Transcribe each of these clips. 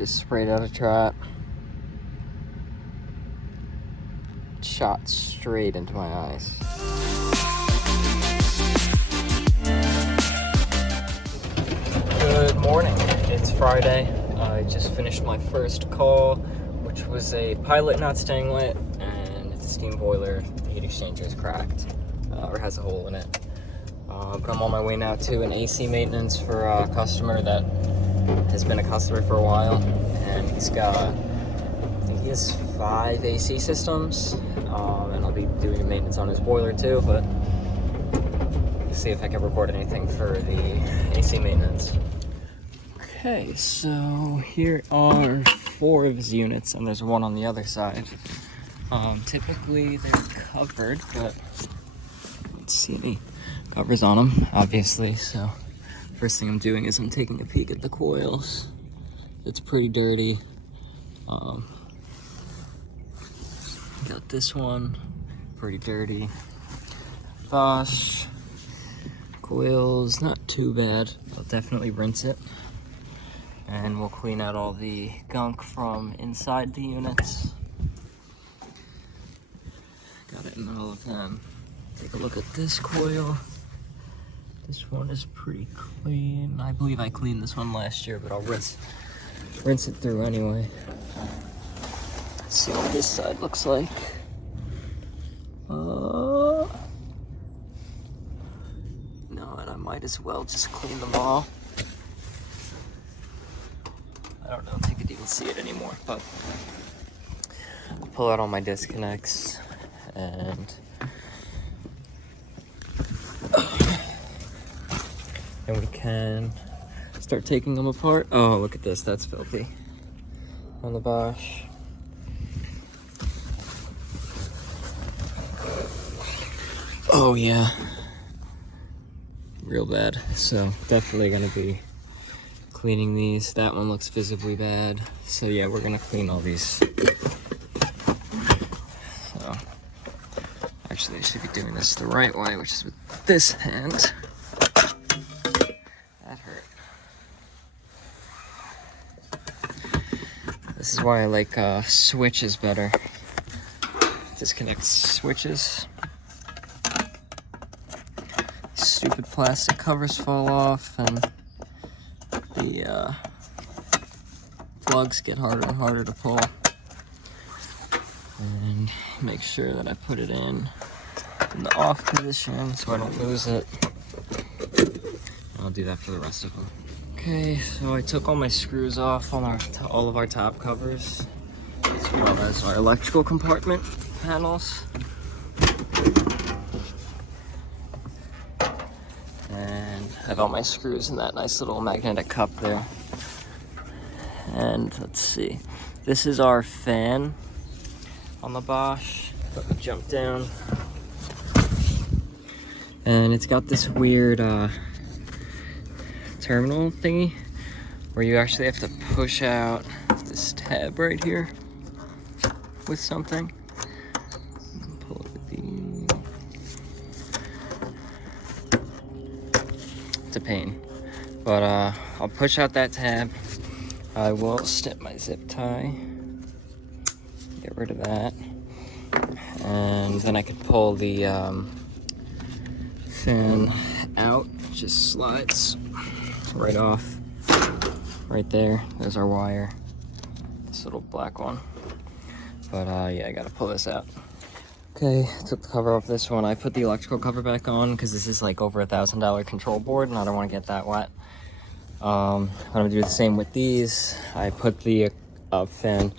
just sprayed out a trap. Shot straight into my eyes. Good morning. It's Friday. I just finished my first call, which was a pilot not staying lit, and it's a steam boiler. The heat exchanger is cracked, or has a hole in it. But I'm on my way now to an AC maintenance for a customer that has been a customer for a while, and he's got, I think he has 5 AC systems, and I'll be doing maintenance on his boiler too, but see if I can record anything for the AC maintenance. Okay, so here are 4 of his units, and there's one on the other side. Typically they're covered, but I don't see any covers on them, obviously, so first thing I'm doing is I'm taking a peek at the coils. It's pretty dirty. Got this one, pretty dirty. Bosch coils, not too bad. I'll definitely rinse it, and we'll clean out all the gunk from inside the units. Got it in all of them. Take a look at this coil. This one is pretty clean. I believe I cleaned this one last year, but I'll rinse it through anyway. Let's see what this side looks like. No, and I might as well just clean them all. I don't know if you could even see it anymore, but I'll pull out all my disconnects and we can start taking them apart. Oh, look at this, that's filthy on the Bosch. Oh yeah, real bad. So definitely gonna be cleaning these. That one looks visibly bad. So yeah, we're gonna clean all these. So actually I should be doing this the right way, which is with this hand. That hurt. This is why I like switches better. Disconnect switches. Stupid plastic covers fall off, and the plugs get harder and harder to pull. And make sure that I put it in the off position so I don't lose it. I'll do that for the rest of them. Okay, so I took all my screws off on all of our top covers, as well as our electrical compartment panels. And I have all my screws in that nice little magnetic cup there. And let's see, this is our fan on the Bosch. Let me jump down. And it's got this weird terminal thingy where you actually have to push out this tab right here with something. Pull it with the... It's a pain, but I'll push out that tab. I will snip my zip tie, get rid of that, and then I could pull the fan out. It just slides right off. Right there, there's our wire, this little black one. But yeah, I gotta pull this out. Okay, took the cover off this one. I put the electrical cover back on because this is like over $1,000 control board and I don't want to get that wet. I'm gonna do the same with these. I put the fan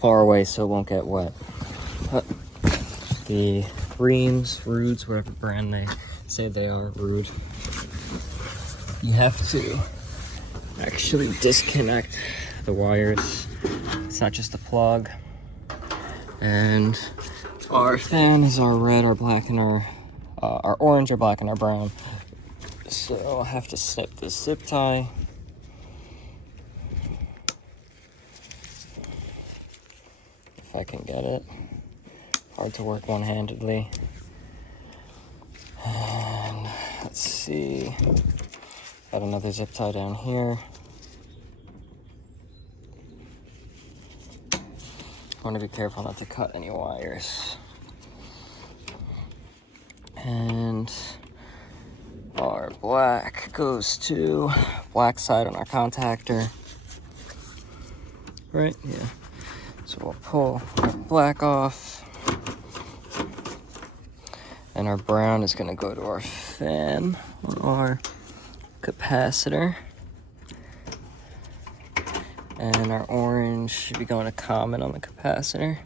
far away so it won't get wet. But the reams, Ruud's, whatever brand they say they are, Ruud, you have to actually disconnect the wires. It's not just a plug. And our fan is our red, our black, and our orange, our black, and our brown. So I'll have to snip this zip tie. If I can get it. Hard to work one-handedly. And let's see. Got another zip tie down here. Want to be careful not to cut any wires. And our black goes to black side on our contactor. Right? Yeah. So we'll pull black off. And our brown is going to go to our fan on our capacitor. And our orange should be going to common on the capacitor,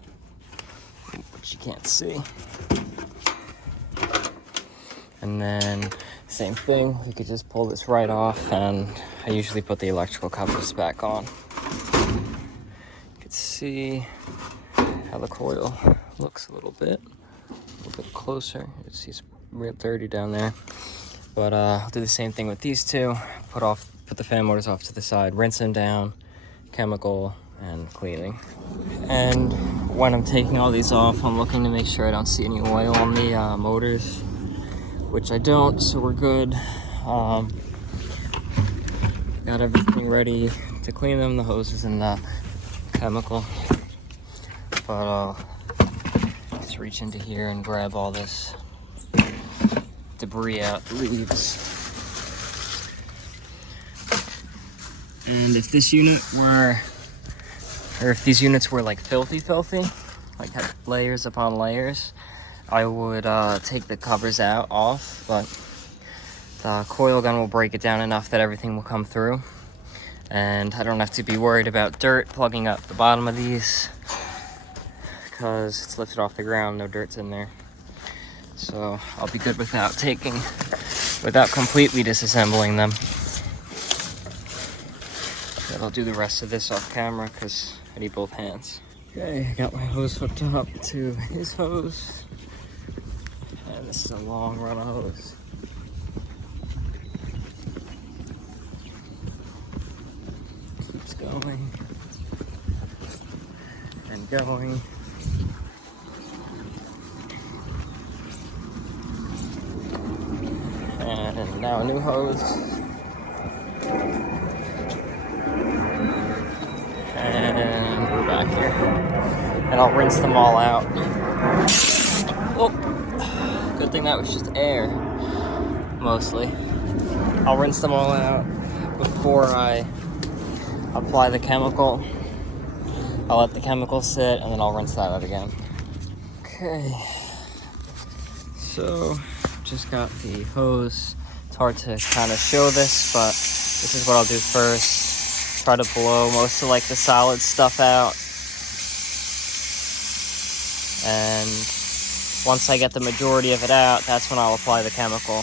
which you can't see. And then same thing, you could just pull this right off, and I usually put the electrical covers back on. You can see how the coil looks a little bit closer. You can see it's real dirty down there. But I'll do the same thing with these two. Put the fan motors off to the side, rinse them down, chemical and cleaning. And when I'm taking all these off, I'm looking to make sure I don't see any oil on the motors, which I don't, so we're good. Got everything ready to clean them, the hoses and the chemical. But just reach into here and grab all this debris out, the leaves. And if this unit were, or if these units were like filthy, like had layers upon layers, I would take the covers off, but the coil gun will break it down enough that everything will come through. And I don't have to be worried about dirt plugging up the bottom of these because it's lifted off the ground, no dirt's in there. So I'll be good without completely disassembling them. But I'll do the rest of this off camera because I need both hands. Okay, I got my hose hooked up to his hose. And this is a long run of hose. Keeps going. And going. And now a new hose. And we're back here. And I'll rinse them all out. Oh, good thing that was just air, mostly. I'll rinse them all out before I apply the chemical. I'll let the chemical sit and then I'll rinse that out again. Okay. So, just got the hose. It's hard to kind of show this, but this is what I'll do first. Try to blow most of like the solid stuff out. And once I get the majority of it out, that's when I'll apply the chemical.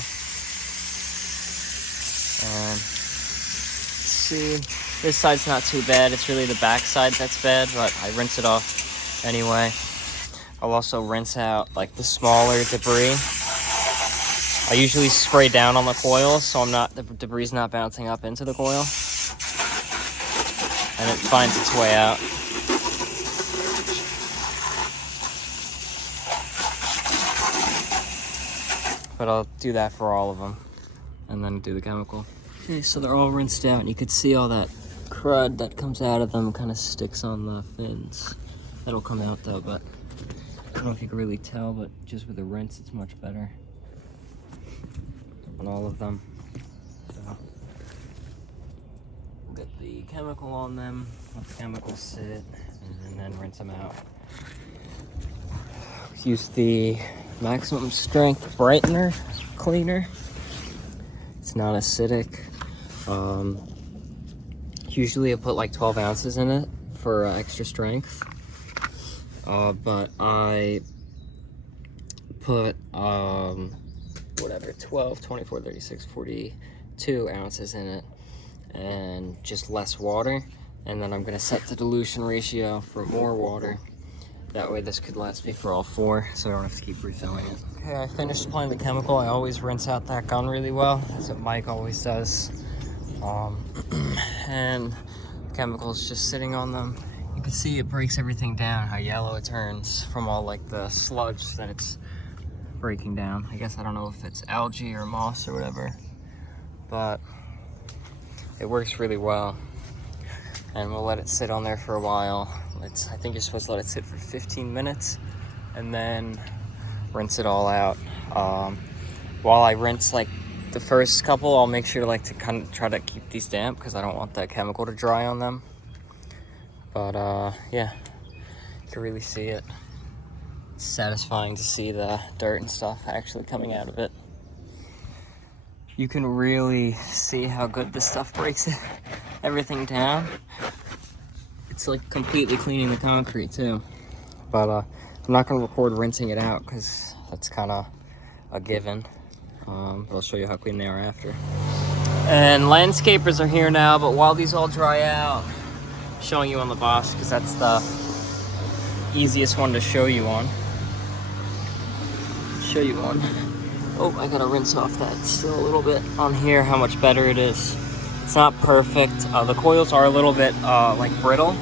And see, this side's not too bad. It's really the back side that's bad, but I rinse it off anyway. I'll also rinse out like the smaller debris. I usually spray down on the coil so the debris not bouncing up into the coil. And it finds its way out. But I'll do that for all of them and then do the chemical. Okay, so they're all rinsed out and you can see all that crud that comes out of them kind of sticks on the fins. That'll come out though, but I don't know if you can really tell, but just with a rinse it's much better on all of them. So we'll get the chemical on them, let the chemical sit, and then rinse them out. Use the maximum strength brightener cleaner. It's not acidic. Usually I put like 12 ounces in it for extra strength. But I put whatever, 12, 24, 36, 42 ounces in it and just less water. And then I'm gonna set the dilution ratio for more water. That way this could last me for all 4, so I don't have to keep refilling it. Okay, I finished applying the chemical. I always rinse out that gun really well. That's what Mike always does. And the chemical's just sitting on them. You can see it breaks everything down, how yellow it turns from all like the sludge that it's breaking down. I guess I don't know if it's algae or moss or whatever, but it works really well. and we'll let it sit on there for a while. I think you're supposed to let it sit for 15 minutes and then rinse it all out. While I rinse like the first couple, I'll make sure to kind of try to keep these damp because I don't want that chemical to dry on them. But yeah, you can really see it. It's satisfying to see the dirt and stuff actually coming out of it. You can really see how good this stuff breaks everything down. It's like completely cleaning the concrete too. But I'm not gonna record rinsing it out because that's kind of a given. But I'll show you how clean they are after. And landscapers are here now, but while these all dry out, I'm showing you on the Bosch because that's the easiest one to show you on. Oh, I gotta rinse off that still a little bit on here, how much better it is. It's not perfect. The coils are a little bit like brittle,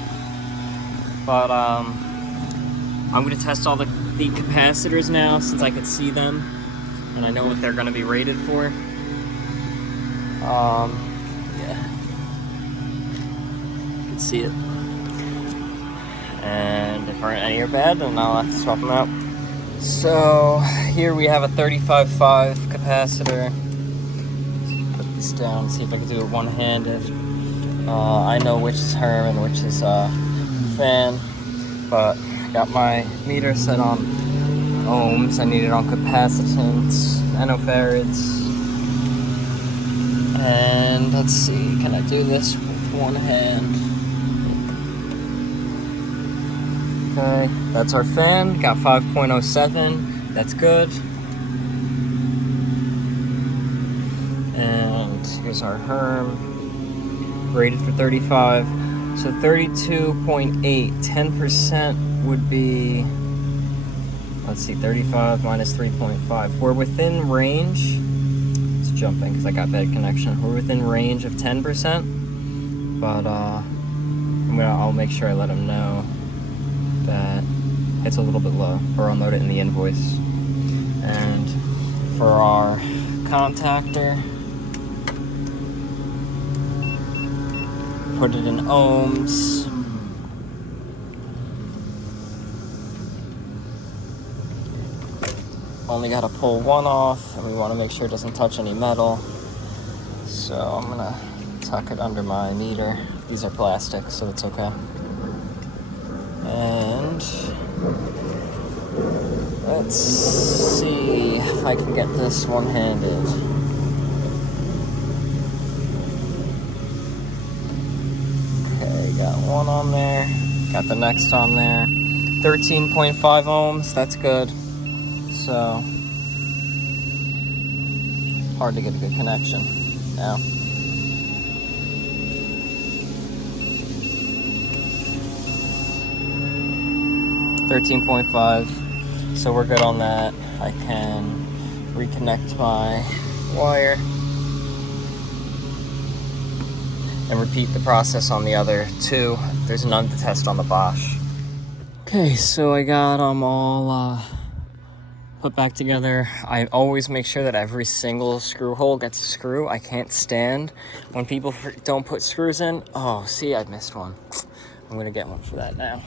but I'm gonna test all the capacitors now since I could see them and I know what they're gonna be rated for. Yeah, you can see it. And if any are bad, then I'll have to swap them out. So here we have a 35.5 capacitor. Put this down, see if I can do it one-handed. I know which is Herm and which is fan, but I got my meter set on ohms. I need it on capacitance, nanofarads. And let's see, can I do this with one hand? Okay, that's our fan, got 5.07, that's good. And here's our Herm, rated for 35. So 32.8, 10% would be, let's see, 35 minus 3.5. We're within range. It's jumping because I got bad connection. We're within range of 10%, but I'll make sure I let them know that it's a little bit low, or I'll note it in the invoice. And for our contactor, put it in ohms. Only got to pull one off, and we want to make sure it doesn't touch any metal. So I'm gonna tuck it under my meter. These are plastic, so it's okay. And let's see if I can get this one-handed. Okay, got one on there. Got the next on there. 13.5 ohms, that's good. So, hard to get a good connection now. $13.5, so we're good on that. I can reconnect my wire and repeat the process on the other two. There's none to test on the Bosch. Okay, so I got them all put back together. I always make sure that every single screw hole gets a screw. I can't stand when people don't put screws in. Oh, see, I missed one. I'm gonna get one for that now.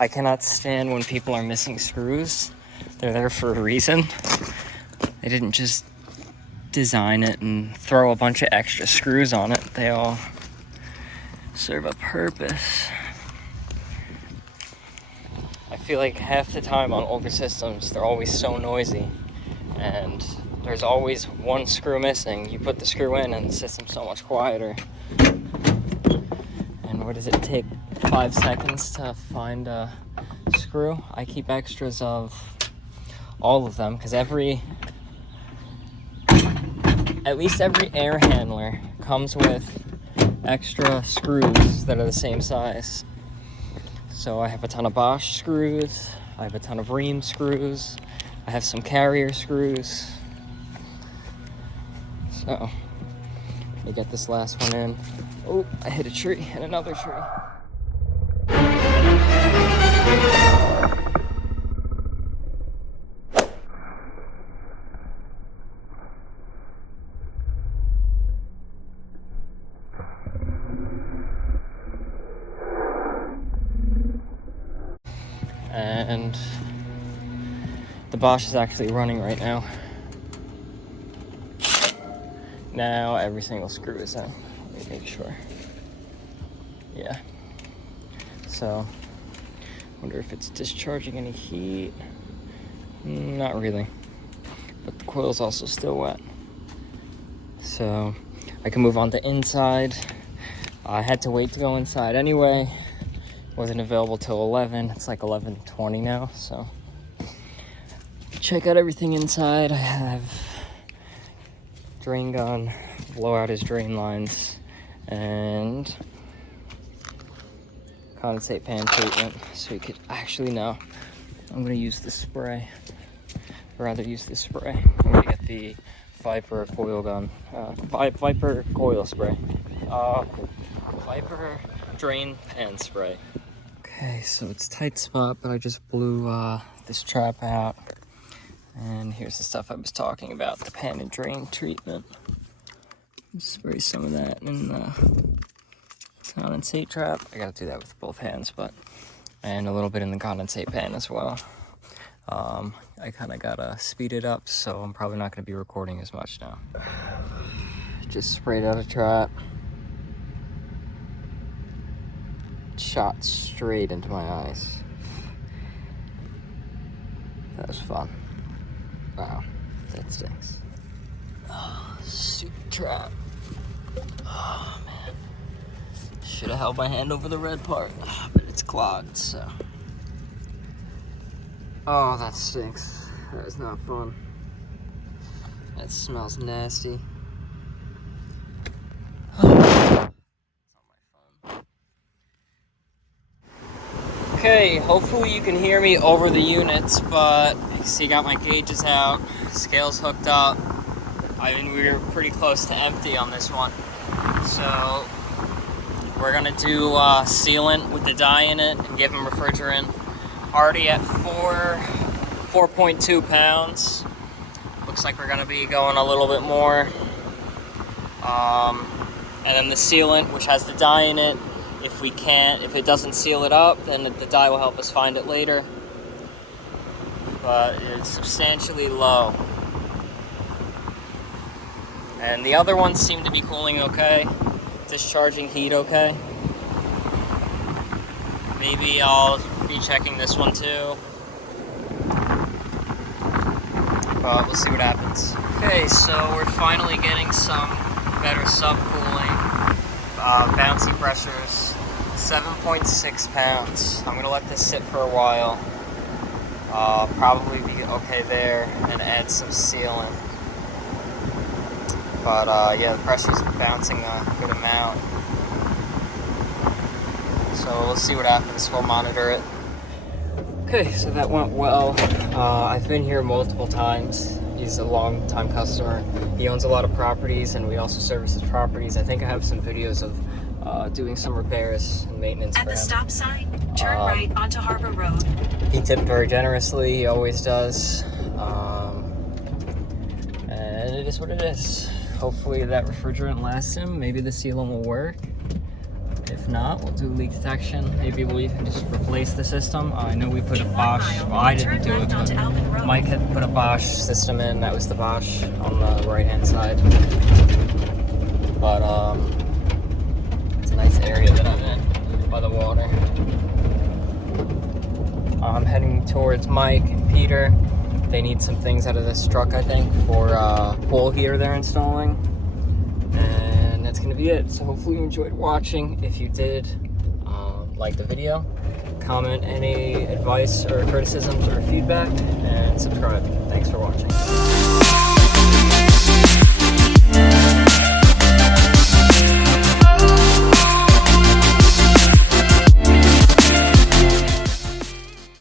I cannot stand when people are missing screws. They're there for a reason. They didn't just design it and throw a bunch of extra screws on it. They all serve a purpose. I feel like half the time on older systems, they're always so noisy. And there's always one screw missing. You put the screw in and the system's so much quieter. And what does it take? 5 seconds to find a screw. I keep extras of all of them because at least every air handler comes with extra screws that are the same size. So I have a ton of Bosch screws, I have a ton of Rheem screws, I have some carrier screws. So, let me get this last one in. Oh, I hit a tree and another tree. and the Bosch is actually running right now. Now every single screw is in. Let me make sure. Yeah. So, wonder if it's discharging any heat. Not really. But the coil's also still wet. So, I can move on to inside. I had to wait to go inside anyway. Wasn't available till 11. It's like 11:20 now, so. Check out everything inside. I have drain gun, blow out his drain lines, and condensate pan treatment. So you could actually, no, I'm gonna use this spray. I'd rather use this spray. I'm gonna get the Viper coil gun, Viper coil spray. Viper drain pan spray. Okay, so it's tight spot, but I just blew this trap out. And here's the stuff I was talking about, the pan and drain treatment. Spray some of that in the condensate trap. I gotta do that with both hands, and a little bit in the condensate pan as well. I kind of gotta speed it up, so I'm probably not gonna be recording as much now. Just sprayed out a trap. Shot straight into my eyes. That was fun. Wow, that stinks. Oh, stupid trap. Oh, man. Should have held my hand over the red part, but it's clogged, so. Oh, that stinks. That is not fun. That smells nasty. Okay, hopefully you can hear me over the units, but you see, got my gauges out, scales hooked up. I mean, we were pretty close to empty on this one. So we're gonna do sealant with the dye in it and give them refrigerant. Already at 4.2 pounds. Looks like we're gonna be going a little bit more. And then the sealant, which has the dye in it. If it doesn't seal it up, then the dye will help us find it later. But it's substantially low. And the other ones seem to be cooling okay, discharging heat okay. Maybe I'll be checking this one too. But we'll see what happens. Okay, so we're finally getting some better subcooling. Bouncy pressures, 7.6 pounds. I'm gonna let this sit for a while. Probably be okay there and add some sealant. But yeah, the pressure's bouncing a good amount. So we'll see what happens. We'll monitor it. Okay, so that went well. I've been here multiple times. He's a long-time customer. He owns a lot of properties, and we also service his properties. I think I have some videos of doing some repairs and maintenance At for him. the stop sign, turn right onto Harbor Road. He tipped very generously. He always does. And it is what it is. Hopefully that refrigerant lasts him. Maybe the sealant will work. If not, we'll do leak detection. Maybe we'll even just replace the system. I know we put a Bosch, well, I didn't do it, but Mike had put a Bosch system in. That was the Bosch on the right-hand side. But it's a nice area that I'm in, by the water. I'm heading towards Mike and Peter. They need some things out of this truck, I think, for pool heater they're installing. And that's gonna be it. So hopefully you enjoyed watching. If you did, like the video, comment any advice or criticisms or feedback, and subscribe. Thanks for watching.